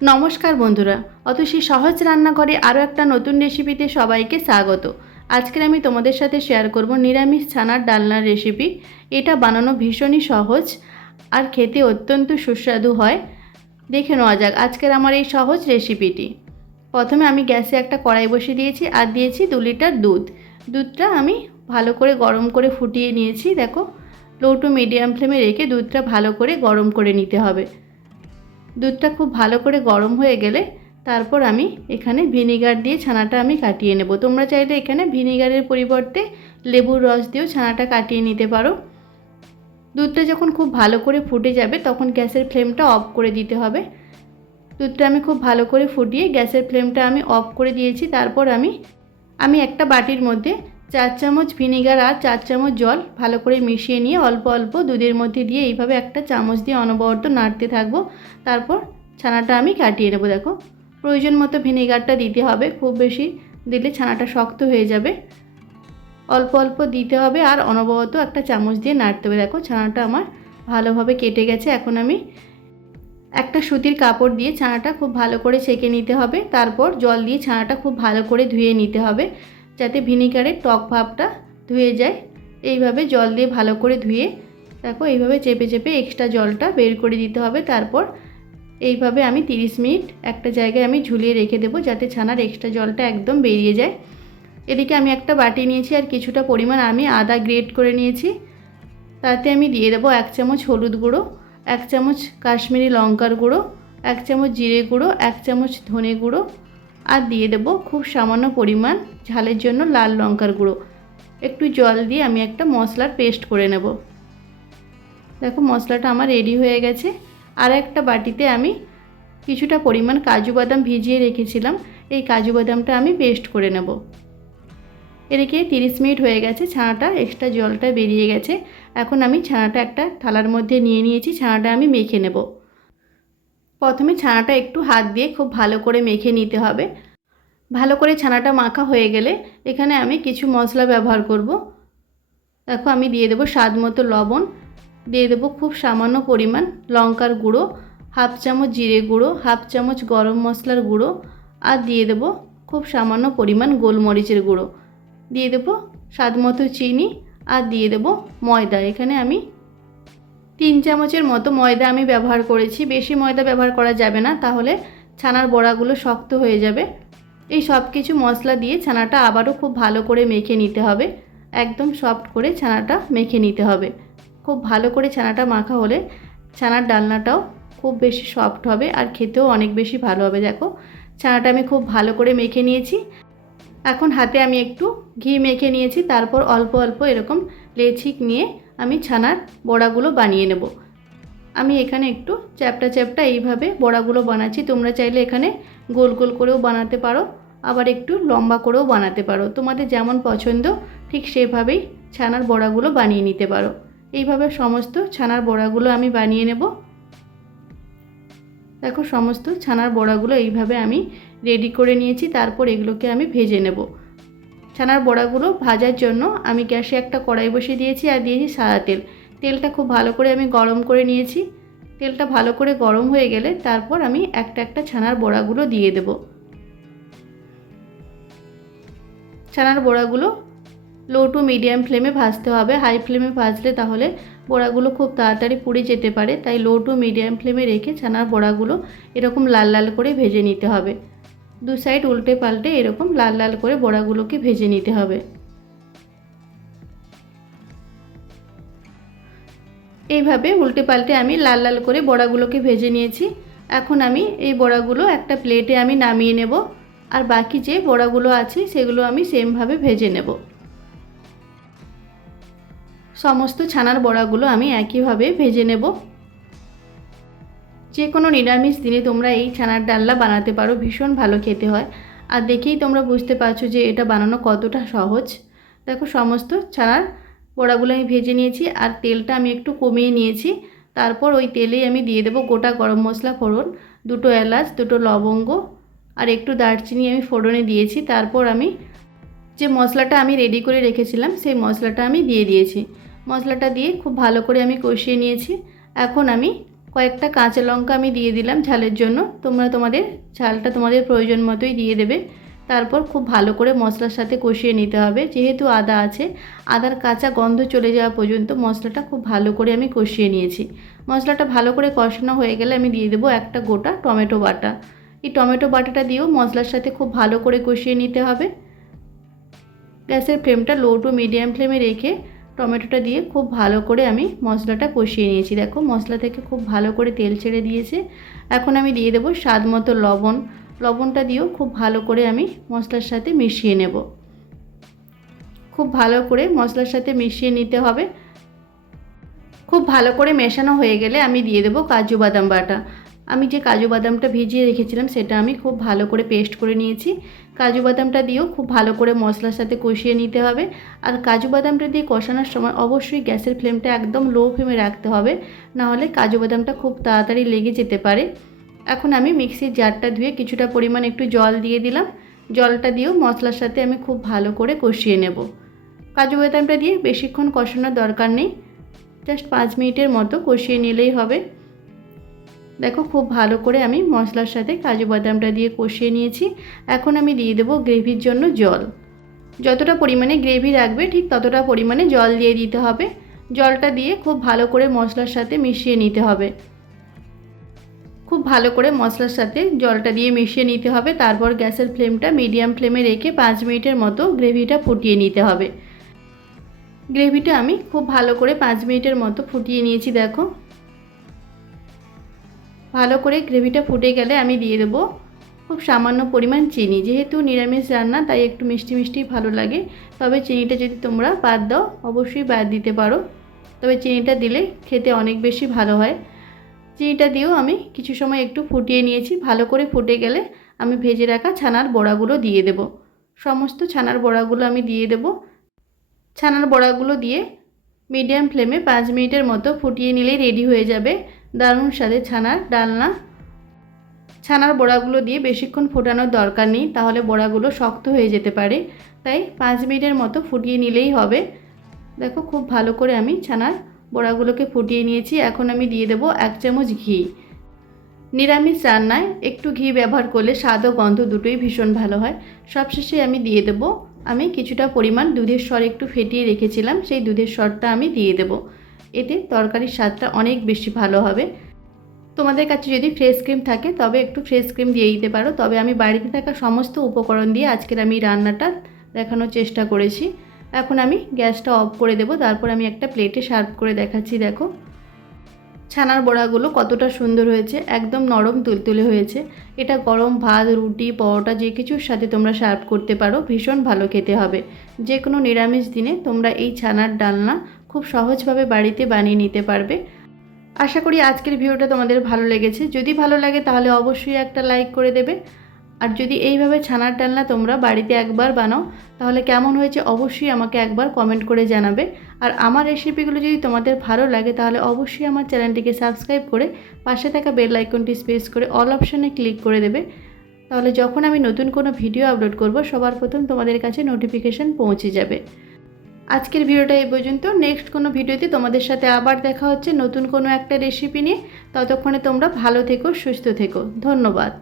নমস্কার বন্ধুরা, অতসী সহজ রান্নাঘরে আরও একটা নতুন রেসিপিতে সবাইকে স্বাগত। আজকের আমি তোমাদের সাথে শেয়ার করব নিরামিষ ছানার ডালনার রেসিপি। এটা বানানো ভীষণই সহজ আর খেতে অত্যন্ত সুস্বাদু হয়। দেখে নেওয়া যাক আজকের আমার এই সহজ রেসিপিটি। প্রথমে আমি গ্যাসে একটা কড়াই বসিয়ে দিয়েছি আর দিয়েছি 2 লিটার দুধ। দুধটা আমি ভালো করে গরম করে ফুটিয়ে নিয়েছি। দেখো, লো টু মিডিয়াম ফ্লেমে রেখে দুধটা ভালো করে গরম করে নিতে হবে। দুধটা খুব ভালো করে গরম হয়ে গেলে তারপর আমি এখানে ভিনিগার দিয়ে ছানাটা আমি কাটিয়ে নেব। তোমরা চাইলে এখানে ভিনিগারের পরিবর্তে লেবুর রস দিয়েও ছানাটা কাটিয়ে নিতে পারো। দুধটা যখন খুব ভালো করে ফুটে যাবে তখন গ্যাসের ফ্লেমটা অফ করে দিতে হবে। দুধটা আমি খুব ভালো করে ফুটিয়ে গ্যাসের ফ্লেমটা আমি অফ করে দিয়েছি। তারপর আমি একটা বাটির মধ্যে 4 চামচ ভিনিগার আর 4 চামচ জল ভালো করে মিশিয়ে নিয়ে অল্প অল্প দুধের মধ্যে দিয়ে এইভাবে একটা চামচ দিয়ে অনবরত নাড়তে থাকবো। তারপর ছানাটা আমি কাটিয়ে নেব। দেখো, প্রয়োজন মতো ভিনিগারটা দিতে হবে, খুব বেশি দিলে ছানাটা শক্ত হয়ে যাবে। অল্প অল্প দিতে হবে আর অনবরত একটা চামচ দিয়ে নাড়তে হবে। দেখো, ছানাটা আমার ভালোভাবে কেটে গেছে। এখন আমি একটা সুতির কাপড় দিয়ে ছানাটা খুব ভালো করে ছেঁকে নিতে হবে। তারপর জল দিয়ে ছানাটা খুব ভালো করে ধুয়ে নিতে হবে যাতে ভিনিগারের টক ভাবটা ধুয়ে যায়। এইভাবে জল দিয়ে ভালো করে ধুয়ে দেখো, এইভাবে চেপে চেপে এক্সট্রা জলটা বের করে দিতে হবে। তারপর এইভাবে আমি 30 মিনিট একটা জায়গায় আমি ঝুলিয়ে রেখে দেবো যাতে ছানার এক্সট্রা জলটা একদম বেরিয়ে যায়। এদিকে আমি একটা বাটি নিয়েছি আর কিছুটা পরিমাণ আমি আদা গ্রেট করে নিয়েছি। তাতে আমি দিয়ে দেবো 1 চামচ হলুদ গুঁড়ো, 1 চামচ কাশ্মীরি লঙ্কার গুঁড়ো, 1 চামচ জিরে গুঁড়ো, 1 চামচ ধনে গুঁড়ো আর দিয়ে দেবো খুব সামান্য পরিমাণ ঝালের জন্য লাল লঙ্কার গুঁড়ো। একটু জল দিয়ে আমি একটা মশলার পেস্ট করে নেব। দেখো, মশলাটা আমার রেডি হয়ে গেছে। আর একটা বাটিতে আমি কিছুটা পরিমাণ কাজু বাদাম ভিজিয়ে রেখেছিলাম, এই কাজু বাদামটা আমি পেস্ট করে নেব। এদিকে 30 মিনিট হয়ে গেছে, ছানাটা এক্সট্রা জলটা বেরিয়ে গেছে। এখন আমি ছানাটা একটা থালার মধ্যে নিয়ে নিয়েছি, ছানাটা আমি মেখে নেব। প্রথমে ছানাটা একটু হাত দিয়ে খুব ভালো করে মেখে নিতে হবে। ভালো করে ছানাটা মাখা হয়ে গেলে এখানে আমি কিছু মশলা ব্যবহার করব। দেখো, আমি দিয়ে দেবো স্বাদ মতো লবণ, দিয়ে দেবো খুব সামান্য পরিমাণ লঙ্কার গুঁড়ো, 1/2 চামচ জিরে গুঁড়ো, 1/2 চামচ গরম মশলার গুঁড়ো আর দিয়ে দেবো খুব সামান্য পরিমাণ গোলমরিচের গুঁড়ো, দিয়ে দেবো স্বাদ মতো চিনি আর দিয়ে দেবো ময়দা। এখানে আমি 3 চামচের মতো ময়দা আমি ব্যবহার করেছি। বেশি ময়দা ব্যবহার করা যাবে না, তাহলে ছানার বড়াগুলো শক্ত হয়ে যাবে। এই সব কিছু মশলা দিয়ে ছানাটা আবারও খুব ভালো করে মেখে নিতে হবে। একদম সফট করে ছানাটা মেখে নিতে হবে। খুব ভালো করে ছানাটা মাখা হলে ছানার ডালনাটাও খুব বেশি সফট হবে আর খেতেও অনেক বেশি ভালো হবে। দেখো, ছানাটা আমি খুব ভালো করে মেখে নিয়েছি। এখন হাতে আমি একটু ঘি মেখে নিয়েছি। তারপর অল্প অল্প এরকম লেচিক নিয়ে আমি ছানার বড়াগুলো বানিয়ে নেব। আমি এখানে একটু চ্যাপটা চ্যাপটা এইভাবে বড়াগুলো বানাচ্ছি। তোমরা চাইলে এখানে গোল গোল করেও বানাতে পারো, আবার একটু লম্বা করেও বানাতে পারো। তোমাদের যেমন পছন্দ ঠিক সেভাবেই ছানার বড়াগুলো বানিয়ে নিতে পারো। এইভাবে সমস্ত ছানার বড়াগুলো আমি বানিয়ে নেব। দেখো, সমস্ত ছানার বড়াগুলো এইভাবে আমি রেডি করে নিয়েছি। তারপর এগুলোকে আমি ভেজে নেব। ছানার বড়াগুলো ভাজার জন্য আমি গ্যাসে একটা কড়াই বসিয়ে দিয়েছি আর দিয়েছি সাদা তেল। তেলটা খুব ভালো করে আমি গরম করে নিয়েছি। তেলটা ভালো করে গরম হয়ে গেলে তারপর আমি একটা একটা ছানার বড়াগুলো দিয়ে দেব। ছানার বড়াগুলো লো টু মিডিয়াম ফ্লেমে ভাজতে হবে। হাই ফ্লেমে ভাজলে তাহলে বড়াগুলো খুব তাড়াতাড়ি পুড়ে যেতে পারে, তাই লো টু মিডিয়াম ফ্লেমে রেখে ছানার বড়াগুলো এরকম লাল লাল করে ভেজে নিতে হবে। দু সাইড উল্টে পাল্টে এরকম লাল লাল করে বড়াগুলোকে ভেজে নিতে হবে। এইভাবে উল্টে পাল্টে আমি লাল লাল করে বড়াগুলোকে ভেজে নিয়েছি। এখন আমি এই বড়াগুলো একটা প্লেটে আমি নামিয়ে নেব আর বাকি যে বড়াগুলো আছে সেগুলো আমি সেমভাবে ভেজে নেব। সমস্ত ছানার বড়াগুলো আমি একইভাবে ভেজে নেব। যে কোনো নিরামিষ দিনে তোমরা এই ছানার ডালনা বানাতে পারো, ভীষণ ভালো খেতে হয়। আর দেখেই তোমরা বুঝতে পারছো যে এটা বানানো কতটা সহজ। দেখো, সমস্ত ছানার বড়াগুলো আমি ভেজে নিয়েছি আর তেলটা আমি একটু কমিয়ে নিয়েছি। তারপর ওই তেলেই আমি দিয়ে দেবো গোটা গরম মশলা ফোড়ন, 2টো এলাচ, 2টো লবঙ্গ আর একটু দারচিনি আমি ফোড়নে দিয়েছি। তারপর আমি যে মশলাটা আমি রেডি করে রেখেছিলাম সেই মশলাটা আমি দিয়ে দিয়েছি। মশলাটা দিয়ে খুব ভালো করে আমি কষিয়ে নিয়েছি। এখন আমি কয়েকটা কাঁচা লঙ্কা আমি দিয়ে দিলাম ঝালের জন্য। তোমরা তোমাদের ঝালটা তোমাদের প্রয়োজন মতোই দিয়ে দেবে। তারপর খুব ভালো করে মশলার সাথে কষিয়ে নিতে হবে। যেহেতু আদা আছে, আদার কাঁচা গন্ধ চলে যাওয়া পর্যন্ত মশলাটা খুব ভালো করে আমি কষিয়ে নিয়েছি। মশলাটা ভালো করে কষানো হয়ে গেলে আমি দিয়ে দেবো একটা গোটা টমেটো বাটা। এই টমেটো বাটাটা দিয়েও মশলার সাথে খুব ভালো করে কষিয়ে নিতে হবে। গ্যাসের ফ্লেমটা লো টু মিডিয়াম ফ্লেমে রেখে টমেটোটা দিয়ে খুব ভালো করে আমি মশলাটা কষিয়ে নিয়েছি। দেখো মশলা থেকে খুব ভালো করে তেল ছেড়ে দিয়েছে। এখন আমি দিয়ে দেবো স্বাদ মতো লবণ। লবণটা দিয়েও খুব ভালো করে আমি মশলার সাথে মিশিয়ে নেব। খুব ভালো করে মশলার সাথে মিশিয়ে নিতে হবে। খুব ভালো করে মেশানো হয়ে গেলে আমি দিয়ে দেবো কাজু বাদাম বাটা। আমি যে কাজু বাদামটা ভিজিয়ে রেখেছিলাম সেটা আমি খুব ভালো করে পেস্ট করে নিয়েছি। কাজু বাদামটা দিয়েও খুব ভালো করে মশলার সাথে কষিয়ে নিতে হবে। আর কাজু বাদামটা দিয়ে কষানোর সময় অবশ্যই গ্যাসের ফ্লেমটা একদম লো ফ্লেমে রাখতে হবে, নাহলে কাজু বাদামটা খুব তাড়াতাড়ি লেগে যেতে পারে। এখন আমি মিক্সির জারটা ধুয়ে কিছুটা পরিমাণ একটু জল দিয়ে দিলাম। জলটা দিয়েও মশলার সাথে আমি খুব ভালো করে কষিয়ে নেব। কাজু বাদামটা দিয়ে বেশিক্ষণ কষানোর দরকার নেই, জাস্ট 5 মিনিটের মতো কষিয়ে নিলেই হবে। দেখো খুব ভালো করে আমি মশলার সাথে কাজু বাদামটা দিয়ে কষিয়ে নিয়েছি। এখন আমি দিয়ে দেবো গ্রেভির জন্য জল। যতটা পরিমাণে গ্রেভি রাখবে ঠিক ততটা পরিমাণে জল দিয়ে দিতে হবে। জলটা দিয়ে খুব ভালো করে মশলার সাথে মিশিয়ে নিতে হবে। খুব ভালো করে মশলার সাথে জলটা দিয়ে মিশিয়ে নিতে হবে। তারপর গ্যাসের ফ্লেমটা মিডিয়াম ফ্লেমে রেখে 5 মিনিটের মতো গ্রেভিটা ফুটিয়ে নিতে হবে। গ্রেভিটা আমি খুব ভালো করে 5 মিনিটের মতো ফুটিয়ে নিয়েছি। দেখো ভালো করে গ্রেভিটা ফুটে গেলে আমি দিয়ে দেবো খুব সামান্য পরিমাণ চিনি। যেহেতু নিরামিষ রান্না তাই একটু মিষ্টি মিষ্টি ভালো লাগে, তবে চিনিটা যদি তোমরা বাদ দাও অবশ্যই বাদ দিতে পারো, তবে চিনিটা দিলে খেতে অনেক বেশি ভালো হয়। চিনিটা দিয়েও আমি কিছু সময় একটু ফুটিয়ে নিয়েছি। ভালো করে ফুটে গেলে আমি ভেজে রাখা ছানার বড়াগুলো দিয়ে দেব। সমস্ত ছানার বড়াগুলো আমি দিয়ে দেব। ছানার বড়াগুলো দিয়ে মিডিয়াম ফ্লেমে 5 মিনিটের মতো ফুটিয়ে নিলেই রেডি হয়ে যাবে দারুণ স্বাদের ছানার ডালনা। ছানার বড়াগুলো দিয়ে বেশিক্ষণ ফোটানোর দরকার নেই, তাহলে বড়াগুলো শক্ত হয়ে যেতে পারে। তাই 5 মিনিটের মতো ফুটিয়ে নিলেই হবে। দেখো খুব ভালো করে আমি ছানার বড়াগুলোকে ফুটিয়ে নিয়েছি। এখন আমি দিয়ে দেবো 1 চামচ ঘি। নিরামিষ রান্নায় একটু ঘি ব্যবহার করলে স্বাদ ও গন্ধ দুটোই ভীষণ ভালো হয়। সবশেষে আমি দিয়ে দেবো আমি কিছুটা পরিমাণ দুধের স্বর একটু ফেটিয়ে রেখেছিলাম, সেই দুধের স্বরটা আমি দিয়ে দেব। এতে তরকারির স্বাদটা অনেক বেশি ভালো হবে। তোমাদের কাছে যদি ফ্রেশ ক্রিম থাকে তবে একটু ফ্রেশ ক্রিম দিয়ে দিতে পারো, তবে আমি বাড়িতে থাকা সমস্ত উপকরণ দিয়ে আজকের আমি রান্নাটা দেখানোর চেষ্টা করেছি। এখন আমি গ্যাসটা অফ করে দেব। তারপর আমি একটা প্লেটে সার্ভ করে দেখাচ্ছি। দেখো ছানার বড়াগুলো কতটা সুন্দর হয়েছে, একদম নরম তুলতুলে হয়েছে। এটা গরম ভাত, রুটি, পরোটা যে কিছুর সাথে তোমরা সার্ভ করতে পারো, ভীষণ ভালো খেতে হবে। যে কোনো নিরামিষ দিনে তোমরা এই ছানার ডালনা খুব সহজভাবে বাড়িতে বানিয়ে নিতে পারবে। আশা করি আজকের ভিডিওটা তোমাদের ভালো লেগেছে। যদি ভালো লাগে তাহলে অবশ্যই একটা লাইক করে দেবে। আর যদি এইভাবে ছানার ডালনা তোমরা বাড়িতে একবার বানাও তাহলে কেমন হয়েছে অবশ্যই আমাকে একবার কমেন্ট করে জানাবে। আর আমার রেসিপিগুলো যদি তোমাদের ভালো লাগে তাহলে অবশ্যই আমার চ্যানেলটিকে সাবস্ক্রাইব করে পাশে থাকা বেল আইকনটি প্রেস করে অল অপশানে ক্লিক করে দেবে। তাহলে যখন আমি নতুন কোনো ভিডিও আপলোড করব সবার প্রথম তোমাদের কাছে নোটিফিকেশান পৌঁছে যাবে। আজকের ভিডিওটা এই পর্যন্ত। নেক্সট কোনো ভিডিওতে তোমাদের সাথে আবার দেখা হচ্ছে নতুন কোনো একটা রেসিপি নিয়ে। ততক্ষণে তোমরা ভালো থেকো, সুস্থ থেকো। ধন্যবাদ।